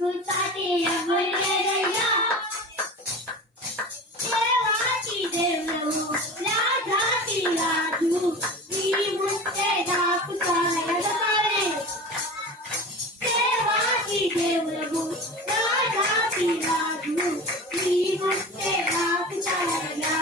నీకు సాటి ఎవరు లేరయ్యా దేవాతి దేవుడు రాజాతి రాజు నీ ముందే నాకు చాలయలే దేవాతి దేవుడు రాజాతి రాజు నీ ముందే నాకు చాలయా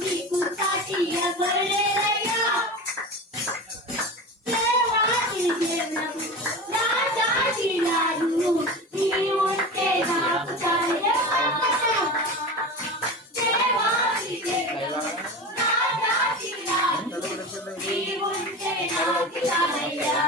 నీకు సాటి ఎవరు లేరయ్యా దేవాతి దేవుడు రాజాతి రాజు నీ ఉంటే నాకు చాలయ్యా దేవాతి దేవుడు రాజాతి రాజు నీ ఉంటే నాకు చాలయ్యా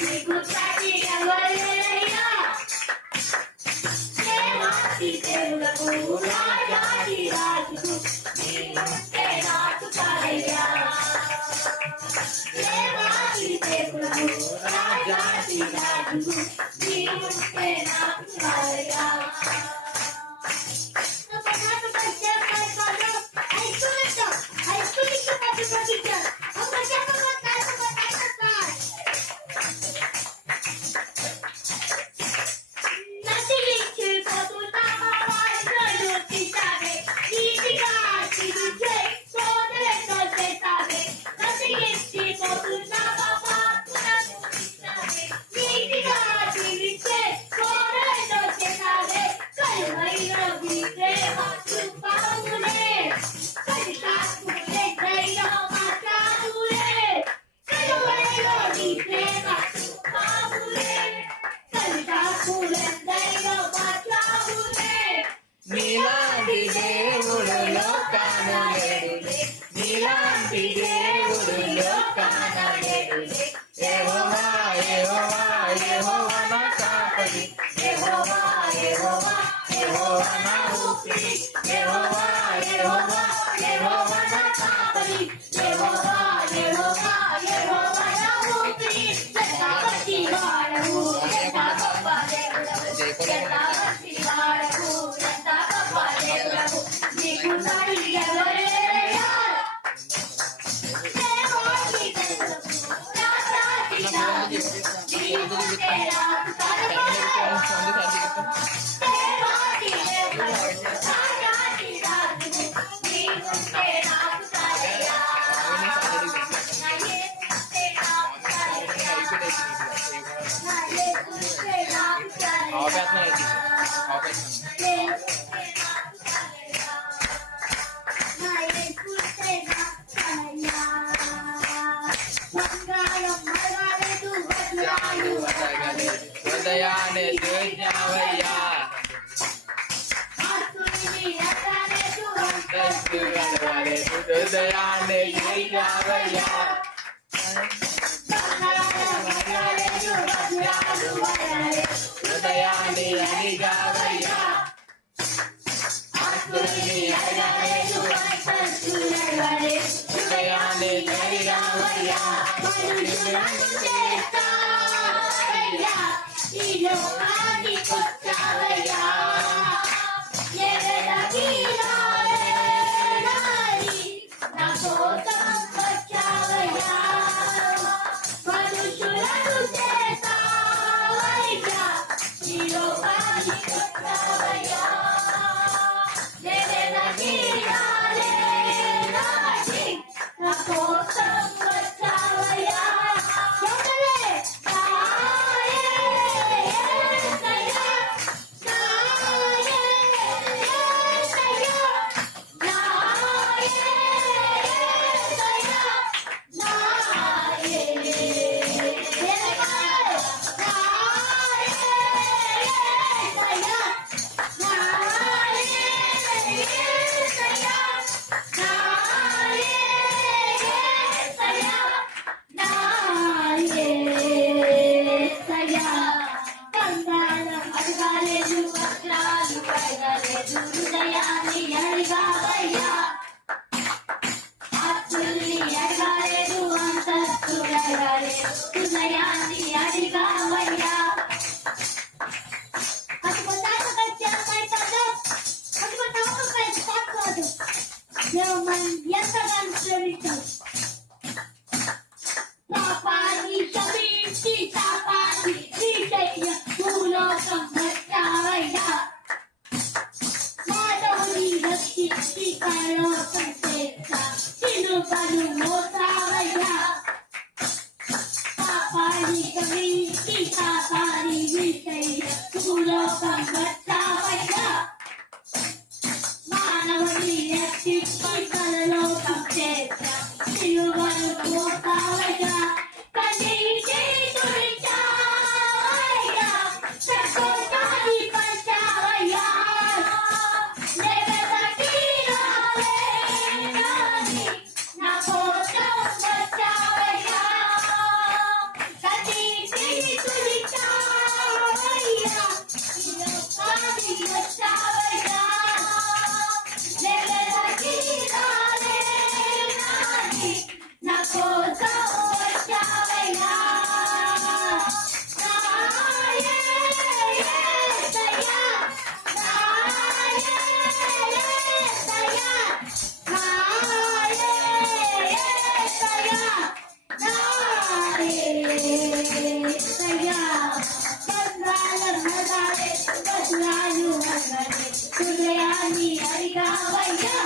నీకు సాటి ఎవరు లేరయ్యా దేవాతి దేవుడు రాజాతి రాజు నీ ఉంటే నాకు చాలయ్యా దేవాతి దేవుడు రాజాతి రాజు నీ ఉంటే నాకు చాలయ్యా నీలాంటి దేవుడు లోకాన లేడులే నీలాంటి దేవుడు లోకాన లేడులే యెహోవా యెహోవా యెహోవా నా కాపరి యెహోవా యెహోవా యెహోవా నా ఊపిరి యెహోవా యెహోవా యెహోవా నా కాపరి యెహోవా యెహోవా యెహోవా నా ఊపిరి సదావతి వాడవు ఎంత గొప్ప దేవుడవు సదావతి వాడవు ఎంత గొప్ప దేవుడవు నీకు సాటి ఎవరు లేరయ్యా దేవాతి దేవుడవు రాజాతి రాజు నీ ఉంటే నాకు చాలయ్యా దేవాతి దేవుడవు రాజాతి రాజు నీ ఉంటే నాకు చాలయ్యా హృదయాన్ని చూసావయ్యా హృదయాన్ని చూసావయ్యా హృదయాన్ని అడిగావయ్యా ఆత్మని అడగలేదు హృదయాన్ని అడిగావయ్యా మనుషులను చేస్తావయ్యా ఈ లోకానికి వచ్చావయ్యా ఎదరికి రాలేనాని నా కోసం వచ్చావయ్యా మనుషులను చేస్తావయ్యా ఈ లోకానికి వచ్చావయ్యా ఎదరికి రాలేనాని నా కోసం వచ్చావయ్యా హృదయాన్ని అడిగావయ్యా ఆత్మల్ని అడగాలేదు అంతస్తు అడగాలేదు హృదయాన్ని అడిగావయ్యా ఎంతగానో శ్రమిస్తాం పాపాన్ని క్షమించి పాపాన్ని తీసేయ భూలోకం వచ్చావయ్యా మానవుని రక్షించి పరలోకం చేస్తా సిలువను మోసావయ్యా పాపాన్ని క్షమించి పాపాన్ని తీసేయ భూలోకం వచ్చావయ్యా మానవుని రక్షించి పరలోకం చేస్తా సిలువను మోసావయ్యా కన్నీటి తుడిచావయ్యా సంతోషాన్ని పంచావయ్యా జగదకి రాలేనాని నా కోసం వచ్చావయ్యా కన్నీటి తుడిచావయ్యా ఈ లోకానికి వచ్చావయ్యా జగదకి రాలేనాని నా కోసం వచ్చావయ్యా హృదయాన్ని అడిగావయ్యా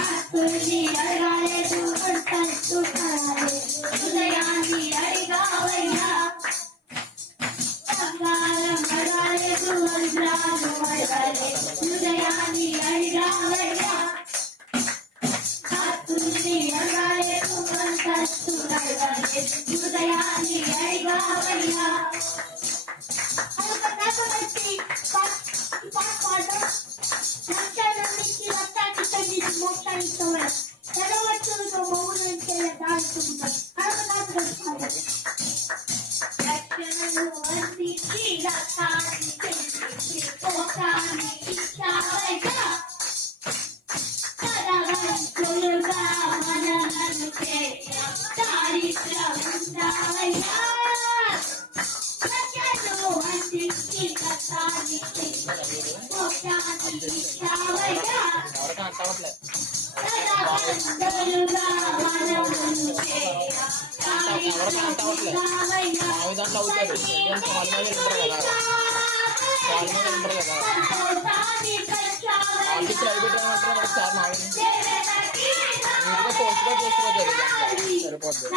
ఆత్మని అడగాలేదు అంతస్తు అడగాలేదు హృదయాన్ని అడిగావయ్యా బంగారం అడగాలేదు వజ్రాలు అడగాలేదు హృదయాన్ని అడిగావయ్యా ఆత్మని అడగాలేదు అంతస్తు అడగాలేదు హృదయాన్ని అడిగావయ్యా రక్షణను అందించి రక్తాన్ని చెందించి పోషాన్ని ఇచ్చావయ్యా సదవంతులుగా మనలను చేయ చారిత్ర ఉండావయ్యా రక్షణను అందించి రక్తాన్ని చెందించి పోషాన్ని ఇచ్చావయ్యా సదవంతులుగా మనలను చేయ చారిత్ర ఉండావయ్యా సరిపోద్ది